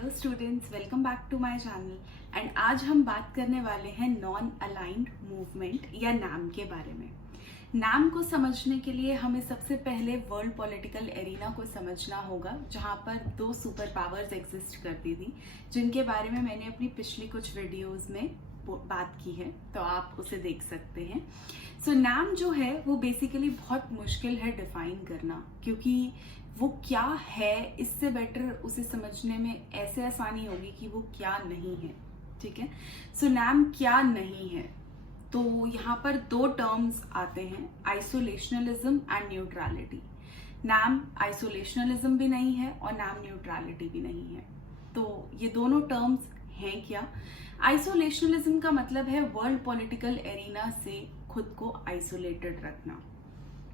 Hello students, welcome back to my channel. And आज हम बात करने वाले हैं नॉन अलाइंड मूवमेंट या नाम के बारे में। नाम को समझने के लिए हमें सबसे पहले वर्ल्ड पॉलिटिकल एरिना को समझना होगा, जहां पर दो सुपर पावर्स एग्जिस्ट करती थी, जिनके बारे में मैंने अपनी पिछली कुछ वीडियोस में बात की है, तो आप उसे देख सकते हैं। सो नाम जो है वो बेसिकली बहुत मुश्किल है डिफाइन करना, क्योंकि वो क्या है इससे बेटर उसे समझने में ऐसे आसानी होगी कि वो क्या नहीं है। ठीक है, सो नाम क्या नहीं है, तो यहाँ पर दो टर्म्स आते हैं, आइसोलेशनलिज्म एंड न्यूट्रलिटी। नाम आइसोलेशनलिज्म भी नहीं है और नाम न्यूट्रलिटी भी नहीं है। तो ये दोनों टर्म्स हैं क्या? आइसोलेशनलिज्म का मतलब है वर्ल्ड पॉलिटिकल एरिना से खुद को आइसोलेटेड रखना।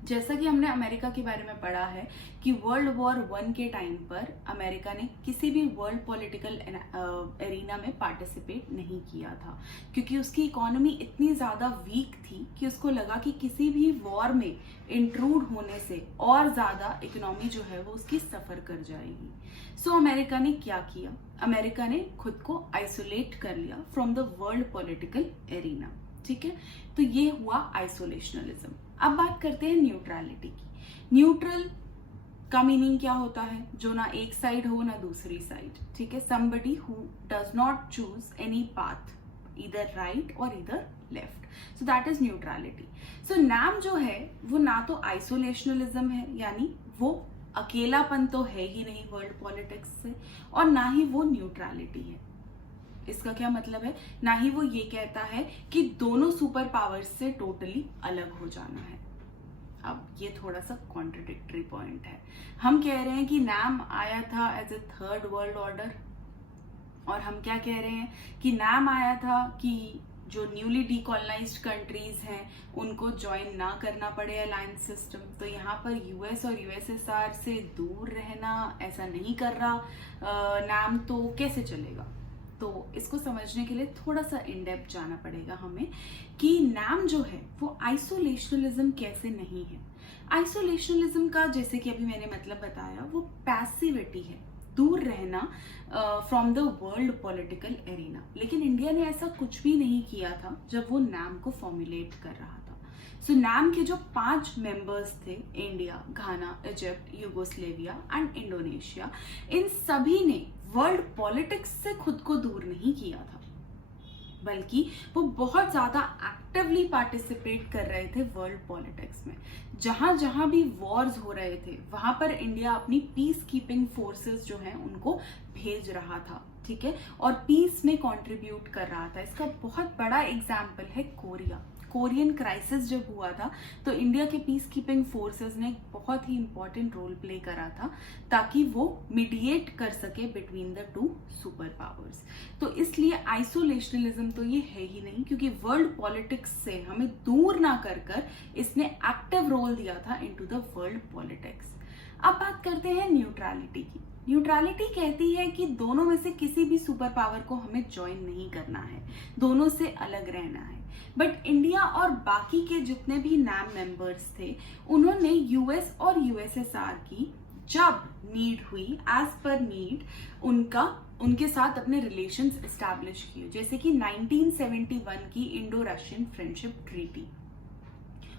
जैसा कि हमने अमेरिका के बारे में पढ़ा है कि वर्ल्ड वॉर 1 के टाइम पर अमेरिका ने किसी भी वर्ल्ड पॉलिटिकल एरिना में पार्टिसिपेट नहीं किया था, क्योंकि उसकी इकोनॉमी इतनी ज्यादा वीक थी कि उसको लगा कि किसी भी वॉर में इंट्रूड होने से और ज्यादा इकोनॉमी जो है वो उसकी सफर कर जाएगी। सो अमेरिका ने क्या किया? अमेरिका ने खुद को आइसोलेट कर लिया from the world political arena. ठीक है, तो ये हुआ आइसोलेशनलिज्म। अब बात करते हैं न्यूट्रलिटी की। न्यूट्रल का मीनिंग क्या होता है? जो ना एक साइड हो ना दूसरी साइड। ठीक है, somebody who does not choose any path, either right or either left, so that is neutrality। so नाम जो है वो ना तो आइसोलेशनलिज्म है, यानी वो अकेलापन तो है ही नहीं वर्ल्ड पॉलिटिक्स से, और ना ही वो न्यूट्रलिटी है। इसका क्या मतलब है? ना ही वो ये कहता है कि दोनों सुपर पावर्स से टोटली अलग हो जाना है। अब ये थोड़ा सा कॉन्ट्रडिक्टरी पॉइंट है। हम कह रहे हैं कि नाम आया था as a third world order, और हम क्या कह रहे हैं कि नाम आया था कि जो न्यूली डीकॉलोनाइज्ड कंट्रीज हैं उनको ज्वाइन ना करना पड़े अलायंस सिस्टम। तो यहाँ पर यूएस और यूएसएसआर से दूर रहना ऐसा नहीं कर रहा नाम, तो कैसे चलेगा? तो इसको समझने के लिए थोड़ा सा इन डेप्थ जाना पड़ेगा हमें कि नाम जो है वो आइसोलेशनलिज्म कैसे नहीं है। आइसोलेशनलिज्म का, जैसे कि अभी मैंने मतलब बताया, वो पैसिविटी है, दूर रहना from the world political arena. लेकिन इंडिया ने ऐसा कुछ भी नहीं किया था जब वो नाम को फॉर्मुलेट कर रहा था। सो नाम के जो 5 मेंबर्स थे, India, Ghana, Egypt, Yugoslavia and Indonesia, इन सभी ने वर्ल्ड पॉलिटिक्स से खुद को दूर नहीं किया था, बल्कि वो बहुत ज्यादा एक्टिवली पार्टिसिपेट कर रहे थे वर्ल्ड पॉलिटिक्स में। जहां जहां भी वॉर्स हो रहे थे वहां पर इंडिया अपनी पीस कीपिंग फोर्सेस जो हैं उनको भेज रहा था। ठीक है, और पीस में कंट्रीब्यूट कर रहा था। इसका बहुत बड़ा एग्जाम्पल है कोरियन क्राइसिस जब हुआ था, तो इंडिया के पीस कीपिंग फोर्सेस ने एक बहुत ही इंपॉर्टेंट रोल प्ले करा था, ताकि वो मीडिएट कर सके between the two super powers. तो इसलिए आइसोलेशनलिज्म तो ये है ही नहीं, क्योंकि वर्ल्ड पॉलिटिक्स से हमें दूर ना कर इसने एक्टिव रोल दिया था इनटू द वर्ल्ड पॉलिटिक्स। अब बात करते हैं न्यूट्रलिटी की। न्यूट्रलिटी कहती है कि दोनों में से किसी भी सुपर पावर को हमें ज्वाइन नहीं करना है, दोनों से अलग रहना है। बट इंडिया और बाकी के जितने भी नाम मेंबर्स थे, उन्होंने यूएस और यूएसएसआर की जब नीड हुई, एज पर नीड, उनके साथ अपने रिलेशंस एस्टैब्लिश किए, जैसे कि 1971 की इंडो रशियन फ्रेंडशिप ट्रीटी।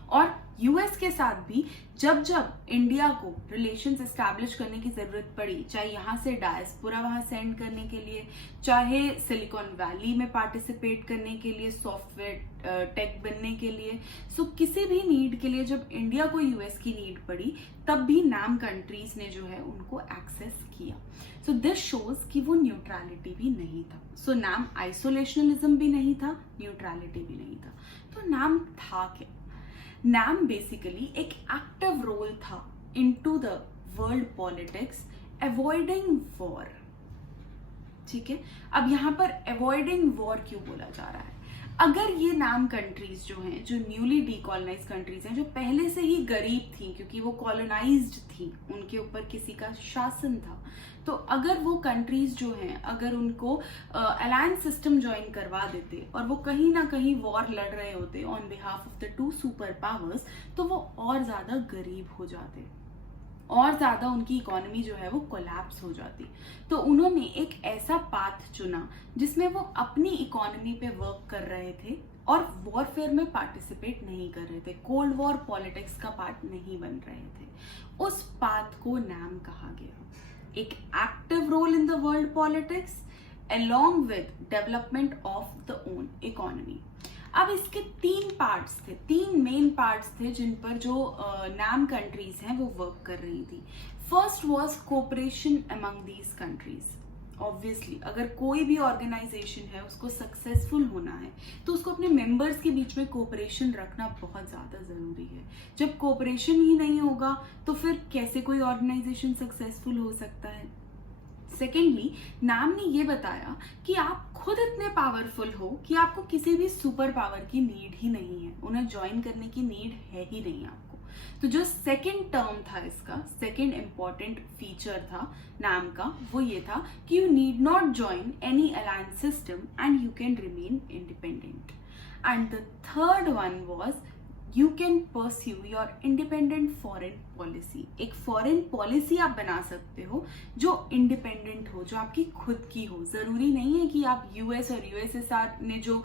और यूएस के साथ भी जब जब इंडिया को रिलेशंस एस्टैब्लिश करने की जरूरत पड़ी, चाहे यहाँ से डायस्पोरा वहां सेंड करने के लिए, चाहे सिलिकॉन वैली में पार्टिसिपेट करने के लिए, सॉफ्टवेयर टेक बनने के लिए, सो किसी भी नीड के लिए जब इंडिया को यूएस की नीड पड़ी, तब भी नाम कंट्रीज ने जो है उनको एक्सेस किया। सो दिस शोज कि वो न्यूट्रलिटी भी नहीं था। सो नाम आइसोलेशनलिज्म भी नहीं था, न्यूट्रलिटी भी नहीं था। तो नाम था क्या? नाम बेसिकली एक एक्टिव रोल था into the world politics, avoiding war. ठीक है, अब यहाँ पर अवॉइडिंग वॉर क्यों बोला जा रहा है? अगर ये नाम कंट्रीज जो हैं, जो न्यूली डीकॉलोनाइज कंट्रीज हैं, जो पहले से ही गरीब थी क्योंकि वो कॉलोनाइज्ड थी, उनके ऊपर किसी का शासन था, तो अगर वो कंट्रीज जो हैं, अगर उनको अलायंस सिस्टम ज्वाइन करवा देते और वो कहीं ना कहीं वॉर लड़ रहे होते on behalf of the two super powers, तो वो और ज्यादा गरीब हो जाते। और ज्यादा उनकी इकोनॉमी जो है वो कोलैप्स हो जाती। तो उन्होंने एक ऐसा पाथ चुना जिसमें वो अपनी इकोनॉमी पे वर्क कर रहे थे और वॉरफेयर में पार्टिसिपेट नहीं कर रहे थे, कोल्ड वॉर पॉलिटिक्स का पार्ट नहीं बन रहे थे। उस पाथ को नाम कहा गया। एक active role in the world politics along with development of the own economy। अब इसके तीन पार्ट्स थे, तीन मेन पार्ट्स थे जिन पर जो नाम कंट्रीज हैं वो वर्क कर रही थी। First was cooperation among these countries. Obviously अगर कोई भी ऑर्गेनाइजेशन है उसको सक्सेसफुल होना है तो उसको अपने मेंबर्स के बीच में कोऑपरेशन रखना बहुत ज्यादा जरूरी है। जब कोऑपरेशन ही नहीं होगा तो फिर कैसे कोई ऑर्गेनाइजेशन सक्सेसफुल हो सकता है। सेकेंडली, नाम ने ये बताया कि आप खुद इतने पावरफुल हो कि आपको किसी भी सुपर पावर की नीड ही नहीं है, उन्हें ज्वाइन करने की नीड है ही नहीं आपको। तो जो सेकेंड टर्म था, इसका सेकेंड इंपॉर्टेंट फीचर था नाम का, वो ये था कि you need not join any alliance system and you can remain independent. And the third one was you can pursue your independent foreign policy. एक फॉरेन पॉलिसी आप बना सकते हो जो इंडिपेंडेंट हो, जो आपकी खुद की हो। जरूरी नहीं है कि आप यूएस और यूएसएसआर ने जो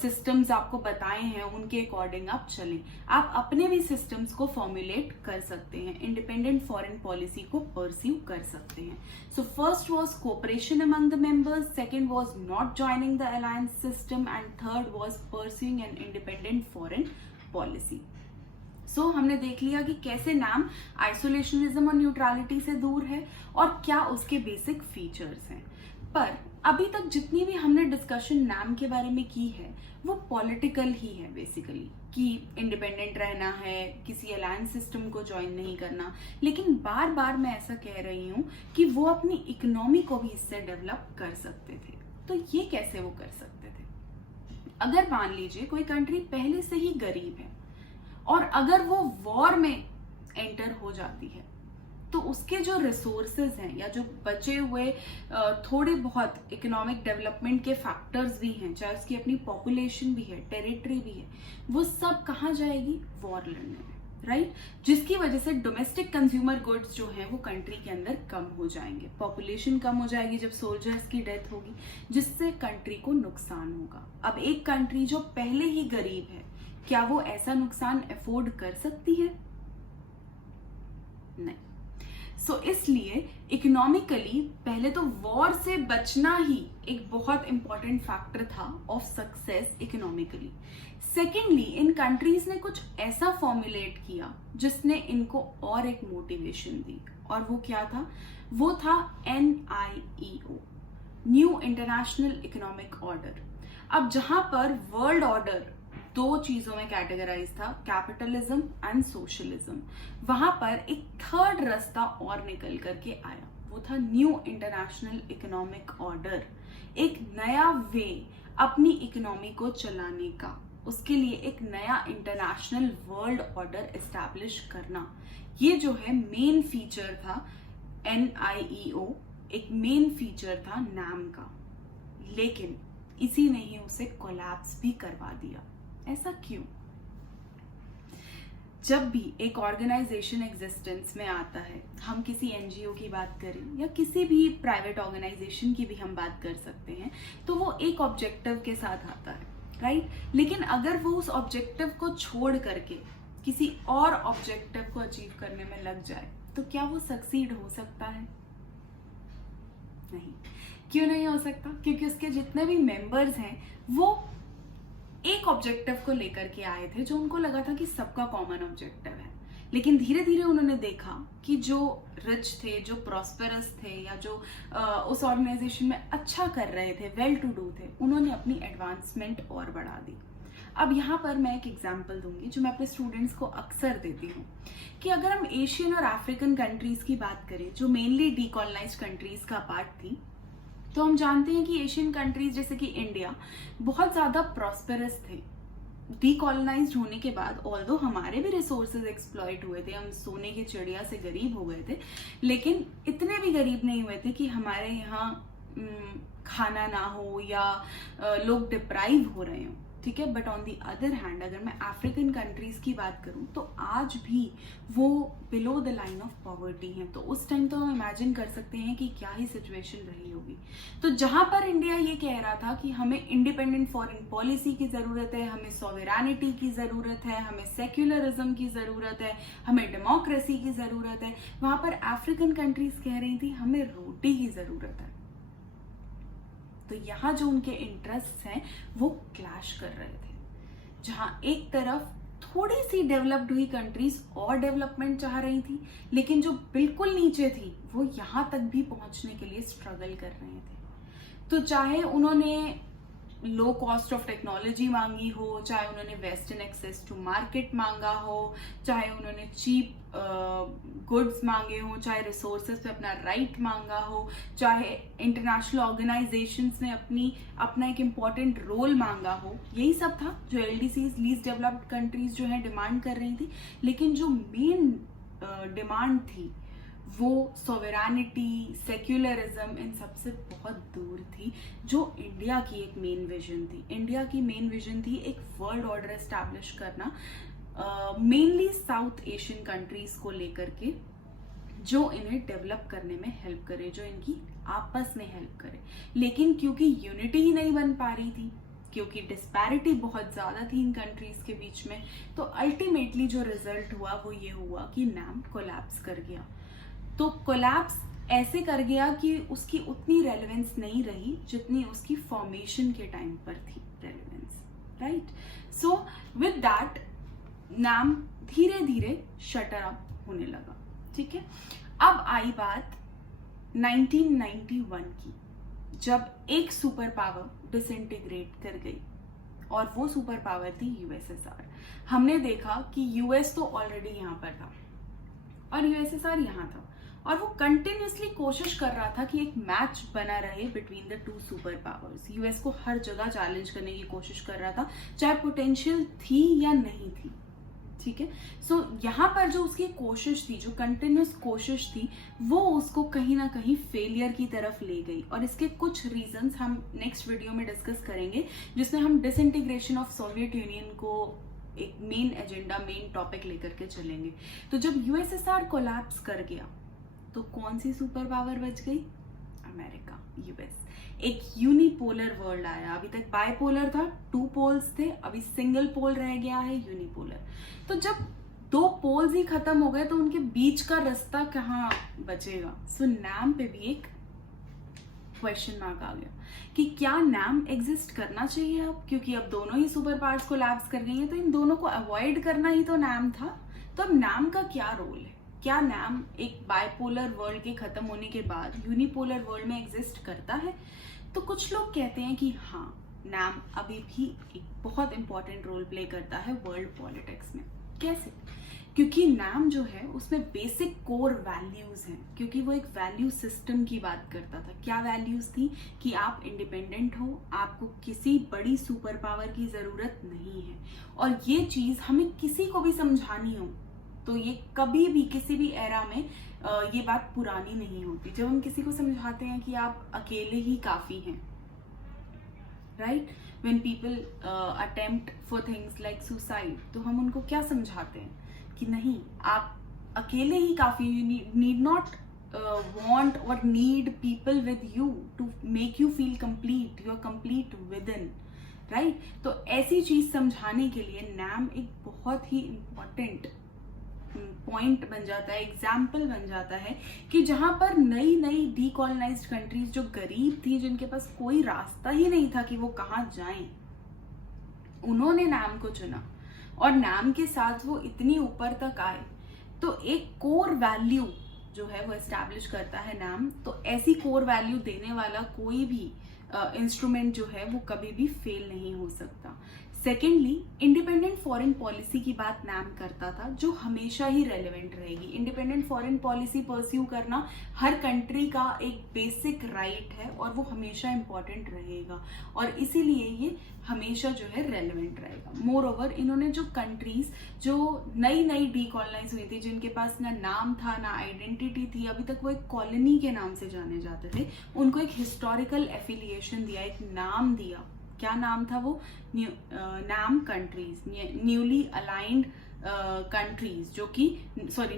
सिस्टम्स आपको बताए हैं उनके अकॉर्डिंग आप चलें। आप अपने भी सिस्टम्स को फॉर्मुलेट कर सकते हैं, इंडिपेंडेंट फॉरेन पॉलिसी को परस्यू कर सकते हैं। So first was cooperation among the members, second was not joining the alliance system and third was pursuing an independent foreign policy. So हमने देख लिया कि कैसे नाम आइसोलेशनिज्म और न्यूट्रलिटी से दूर है और क्या उसके बेसिक फीचर्स हैं। पर अभी तक जितनी भी हमने डिस्कशन नाम के बारे में की है वो पॉलिटिकल ही है बेसिकली, कि इंडिपेंडेंट रहना है, किसी अलायंस सिस्टम को ज्वाइन नहीं करना। लेकिन बार बार मैं ऐसा कह रही हूं कि वो अपनी इकोनॉमी को भी इससे डेवलप कर सकते थे। तो ये कैसे वो कर सकते थे? अगर मान लीजिए कोई कंट्री पहले से ही गरीब है और अगर वो वॉर में एंटर हो जाती है तो उसके जो रिसोर्सेज हैं या जो बचे हुए थोड़े बहुत इकोनॉमिक डेवलपमेंट के फैक्टर्स भी हैं, चाहे उसकी अपनी पॉपुलेशन भी है, टेरिटरी भी है, वो सब कहाँ जाएगी? वॉर लड़ने में, राइट? जिसकी वजह से डोमेस्टिक कंज्यूमर गुड्स जो हैं वो कंट्री के अंदर कम हो जाएंगे, पॉपुलेशन कम हो जाएगी जब सोल्जर्स की डेथ होगी, जिससे कंट्री को नुकसान होगा। अब एक कंट्री जो पहले ही गरीब है, क्या वो ऐसा नुकसान अफोर्ड कर सकती है? नहीं। सो इसलिए इकोनॉमिकली पहले तो वॉर से बचना ही एक बहुत इंपॉर्टेंट फैक्टर था of success economically. Secondly, in countries ने कुछ ऐसा फॉर्मुलेट किया जिसने इनको और एक मोटिवेशन दी, और वो क्या था? वो था NIEO, new international economic order. अब जहां पर वर्ल्ड ऑर्डर दो चीजों में कैटेगराइज था, कैपिटलिज्म एंड सोशलिज्म, वहां पर एक थर्ड रास्ता और निकल करके आया, वो था न्यू इंटरनेशनल इकोनॉमिक ऑर्डर। एक नया वे अपनी इकोनॉमी को चलाने का, उसके लिए एक नया इंटरनेशनल वर्ल्ड ऑर्डर एस्टैब्लिश करना, ये जो है मेन फीचर था NIEO, एक मेन फीचर था नाम का। लेकिन इसी ने ही उसे कोलैप्स भी करवा दिया। ऐसा क्यों? जब भी एक ऑर्गेनाइजेशन एग्जिस्टेंस में आता है, हम किसी NGO की बात करें या किसी भी प्राइवेट ऑर्गेनाइजेशन की भी हम बात कर सकते हैं, तो वो एक ऑब्जेक्टिव के साथ आता है, राइट? लेकिन अगर वो उस ऑब्जेक्टिव को छोड़ करके किसी और ऑब्जेक्टिव को अचीव करने में लग जाए तो क्या वो सक्सीड हो सकता है? नहीं। क्यों नहीं हो सकता? क्योंकि उसके जितने भी मेंबर्स हैं वो एक ऑब्जेक्टिव को लेकर के आए थे जो उनको लगा था कि सबका कॉमन ऑब्जेक्टिव है। लेकिन धीरे धीरे उन्होंने देखा कि जो रिच थे, जो प्रॉस्पेरस थे, या जो उस ऑर्गेनाइजेशन में अच्छा कर रहे थे, वेल टू डू थे, उन्होंने अपनी एडवांसमेंट और बढ़ा दी। अब यहाँ पर मैं एक एग्जांपल दूंगी जो मैं अपने स्टूडेंट्स को अक्सर देती हूँ, कि अगर हम एशियन और अफ्रीकन कंट्रीज की बात करें जो मेनली डीकॉलोनाइज्ड कंट्रीज का पार्ट थी, तो हम जानते हैं कि एशियन कंट्रीज जैसे कि इंडिया बहुत ज्यादा प्रॉस्पेरस थे। डीकॉलोनाइज्ड होने के बाद ऑल्दो हमारे भी रिसोर्सेज एक्सप्लॉइट हुए थे, हम सोने की चिड़िया से गरीब हो गए थे, लेकिन इतने भी गरीब नहीं हुए थे कि हमारे यहाँ खाना ना हो या लोग डिप्राइव हो रहे हो। ठीक है। But on the other hand अगर मैं अफ्रीकन कंट्रीज की बात करूं तो आज भी वो below the line of poverty हैं। तो उस टाइम तो हम इमेजिन कर सकते हैं कि क्या ही सिचुएशन रही होगी। तो जहां पर इंडिया ये कह रहा था कि हमें इंडिपेंडेंट फॉरेन पॉलिसी की जरूरत है, हमें सॉवरेनिटी की जरूरत है, हमें सेक्युलरिज्म की जरूरत है, हमें डेमोक्रेसी की जरूरत है, वहां पर अफ्रीकन कंट्रीज कह रही थी हमें रोटी की जरूरत है। तो यहाँ जो उनके इंटरेस्ट हैं वो क्लैश कर रहे थे। जहां एक तरफ थोड़ी सी डेवलप्ड हुई कंट्रीज और डेवलपमेंट चाह रही थी, लेकिन जो बिल्कुल नीचे थी वो यहां तक भी पहुंचने के लिए स्ट्रगल कर रहे थे। तो चाहे उन्होंने लो कॉस्ट ऑफ टेक्नोलॉजी मांगी हो, चाहे उन्होंने वेस्टर्न एक्सेस टू मार्केट मांगा हो, चाहे उन्होंने चीप गुड्स मांगे हो, चाहे रिसोर्सेज पे अपना राइट मांगा हो, चाहे इंटरनेशनल ऑर्गेनाइजेशंस में अपना एक इम्पॉर्टेंट रोल मांगा हो, यही सब था जो एलडीसीज लीस्ट डेवलप्ड कंट्रीज जो है डिमांड कर रही थी। लेकिन जो मेन डिमांड थी वो सॉवरेनिटी, सेक्युलरिज्म, इन सबसे बहुत दूर थी, जो इंडिया की एक मेन विजन थी। इंडिया की मेन विजन थी एक वर्ल्ड ऑर्डर एस्टैब्लिश करना, मेनली साउथ एशियन कंट्रीज को लेकर के, जो इन्हें डेवलप करने में हेल्प करे, जो इनकी आपस में हेल्प करे। लेकिन क्योंकि यूनिटी ही नहीं बन पा रही थी, क्योंकि डिस्पैरिटी बहुत ज्यादा थी इन कंट्रीज के बीच में, तो अल्टीमेटली जो रिजल्ट हुआ वो ये हुआ कि नाम कोलैप्स कर गया। तो कोलैप्स ऐसे कर गया कि उसकी उतनी रेलेवेंस नहीं रही जितनी उसकी फॉर्मेशन के टाइम पर थी relevance, right. So with that नाम धीरे धीरे शटर अप होने लगा, ठीक है। अब आई बात 1991 की, जब एक सुपर पावर डिसइंटीग्रेट कर गई, और वो सुपर पावर थी यूएसएसआर। हमने देखा कि यूएस तो ऑलरेडी यहां पर था और यूएसएसआर यहां था, और वो कंटिन्यूसली कोशिश कर रहा था कि एक मैच बना रहे between the two super powers. US को हर जगह चैलेंज करने की कोशिश कर रहा था, चाहे पोटेंशियल थी या नहीं थी, ठीक है। सो यहाँ पर जो उसकी कोशिश थी, जो कंटिन्यूस कोशिश थी, वो उसको कहीं ना कहीं फेलियर की तरफ ले गई। और इसके कुछ रीजंस हम नेक्स्ट वीडियो में डिस्कस करेंगे, जिसमें हम डिसइंटीग्रेशन ऑफ सोवियत यूनियन को एक मेन एजेंडा, मेन टॉपिक लेकर के चलेंगे। तो जब यूएसएसआर कोलैप्स कर गया तो कौन सी सुपर पावर बच गई? America, US. एक यूनिपोलर वर्ल्ड आया। अभी तक बाइपोलर था, 2 पोल्स थे, अभी सिंगल पोल रह गया है, यूनिपोलर। तो जब 2 पोल्स ही खत्म हो गए तो उनके बीच का रास्ता कहाँ बचेगा? सो नाम पे भी एक क्वेश्चन मार्क आ गया कि क्या नाम एग्जिस्ट करना चाहिए अब, क्योंकि अब दोनों ही सुपर पावर्स कोलैप्स कर गई हैं, तो इन दोनों को अवॉइड करना ही तो नाम था। तो अब नाम का क्या रोल है? क्या नाम एक बाइपोलर वर्ल्ड के खत्म होने के बाद यूनिपोलर वर्ल्ड में एग्जिस्ट करता है? तो कुछ लोग कहते हैं कि हाँ, नाम अभी भी एक बहुत इंपॉर्टेंट रोल प्ले करता है वर्ल्ड पॉलिटिक्स में। कैसे? क्योंकि नाम जो है उसमें बेसिक कोर वैल्यूज हैं, क्योंकि वो एक वैल्यू सिस्टम की बात करता था। क्या वैल्यूज थी? कि आप इंडिपेंडेंट हो, आपको किसी बड़ी सुपर पावर की जरूरत नहीं है। और ये चीज हमें किसी को भी समझानी हो तो ये कभी भी किसी भी एरा में ये बात पुरानी नहीं होती। जब हम किसी को समझाते हैं कि आप अकेले ही काफी हैं, right, when people attempt for things like suicide, तो हम उनको क्या समझाते हैं कि नहीं, आप अकेले ही काफी, you need not want or need people with you to make you feel complete, you are complete within, right? तो ऐसी चीज समझाने के लिए नाम एक बहुत ही इम्पोर्टेंट पॉइंट बन जाता है, एग्जाम्पल बन जाता है कि जहां पर नई नई डीकॉलोनाइज्ड कंट्रीज जो गरीब थी, जिनके पास कोई रास्ता ही नहीं था कि वो कहाँ जाएं, उन्होंने नाम को चुना और नाम के साथ वो इतनी ऊपर तक आए। तो एक कोर वैल्यू जो है वो एस्टैब्लिश करता है नाम। तो ऐसी कोर वैल्यू देने वाला कोई भी इंस्ट्रूमेंट जो है वो कभी भी फेल नहीं हो सकता। सेकेंडली, इंडिपेंडेंट फॉरेन पॉलिसी की बात नाम करता था, जो हमेशा ही रेलेवेंट रहेगी। इंडिपेंडेंट फॉरेन पॉलिसी परस्यू करना हर कंट्री का एक बेसिक राइट है और वो हमेशा इंपॉर्टेंट रहेगा, और इसीलिए ये हमेशा जो है रेलेवेंट रहेगा। मोर ओवर, इन्होंने जो कंट्रीज जो नई नई डीकॉलोनाइज हुई थी, जिनके पास ना नाम था ना आइडेंटिटी थी, अभी तक वो एक कॉलोनी के नाम से जाने जाते थे, उनको एक हिस्टोरिकल एफिलिएशन दिया, एक नाम दिया क्या नाम था वो? नाम कंट्रीज, न्यूली अलाइंड कंट्रीज, जो कि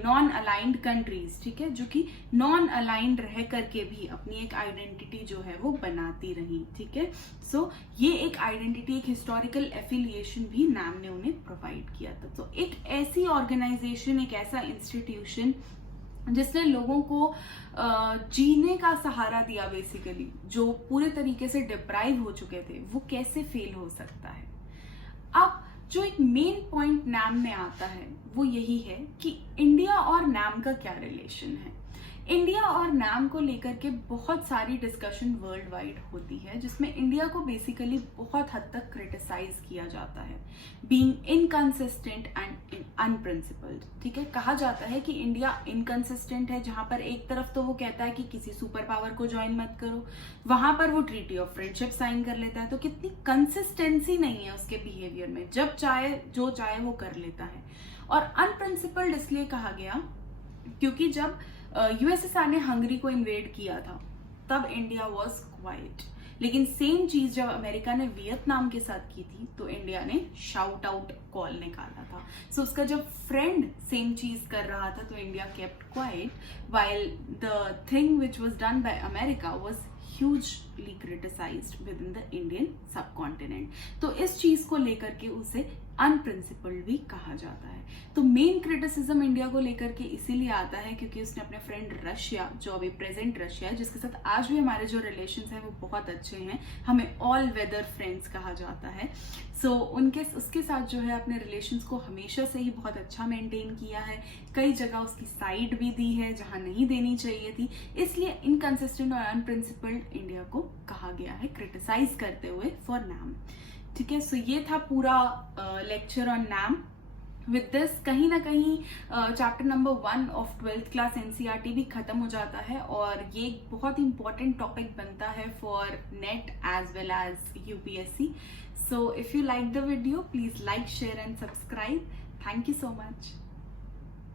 नॉन अलाइंड कंट्रीज, ठीक है, जो कि नॉन अलाइंड रह करके भी अपनी एक आइडेंटिटी जो है वो बनाती रही, ठीक है। सो ये एक आइडेंटिटी, एक हिस्टोरिकल एफिलिएशन भी नाम ने उन्हें प्रोवाइड किया था। तो एक ऐसी ऑर्गेनाइजेशन, एक ऐसा इंस्टीट्यूशन जिसने लोगों को जीने का सहारा दिया, बेसिकली जो पूरे तरीके से डिप्राइव हो चुके थे, वो कैसे फेल हो सकता है? अब जो एक मेन पॉइंट नाम में आता है वो यही है कि इंडिया और नाम का क्या रिलेशन है। इंडिया और नाम को लेकर के बहुत सारी डिस्कशन वर्ल्ड वाइड होती है, जिसमें इंडिया को बेसिकली बहुत हद तक क्रिटिसाइज किया जाता है, बीइंग इनकंसिस्टेंट एंड अनप्रिंसिपल्ड, ठीक है। कहा जाता है कि इंडिया इनकंसिस्टेंट है, जहां पर एक तरफ तो वो कहता है कि किसी सुपर पावर को ज्वाइन मत करो, वहां पर वो ट्रीटी ऑफ फ्रेंडशिप साइन कर लेता है, तो कितनी कंसिस्टेंसी नहीं है उसके बिहेवियर में, जब चाहे जो चाहे वो कर लेता है। और अनप्रिंसिपल्ड इसलिए कहा गया क्योंकि जब यूएसएसआर ने हंगरी को इन्वेड किया था तब इंडिया वॉज क्वाइट, लेकिन सेम चीज जब अमेरिका ने वियतनाम के साथ की थी तो इंडिया ने शाउट आउट कॉल निकाला था। सो उसका जब फ्रेंड सेम चीज कर रहा था तो India kept quite, while the thing which was done by America was hugely criticized within the Indian subcontinent। तो इस चीज को लेकर के उसे अनप्रिंसिपल्ड भी कहा जाता है। तो मेन क्रिटिसिज्म इंडिया को लेकर के इसीलिए आता है क्योंकि उसने अपने फ्रेंड रशिया, जो अभी प्रेजेंट रशिया है, जिसके साथ आज भी हमारे जो रिलेशंस हैं वो बहुत अच्छे हैं, हमें ऑल वेदर फ्रेंड्स कहा जाता है। सो उसके साथ जो है अपने रिलेशंस को हमेशा से ही बहुत अच्छा मेंटेन किया है, कई जगह उसकी साइड भी दी है जहां नहीं देनी चाहिए थी, इसलिए इनकंसिस्टेंट और अनप्रिंसिपल्ड इंडिया को कहा गया है, क्रिटिसाइज करते हुए फॉर नाम, ठीक है। सो ये था पूरा लेक्चर ऑन नाम। विद दिस कहीं ना कहीं chapter number 1 of 12th class NCERT भी खत्म हो जाता है और ये एक बहुत ही इंपॉर्टेंट टॉपिक बनता है for NET as well as UPSC. So if you like the video, please like, share and subscribe. Thank you so much.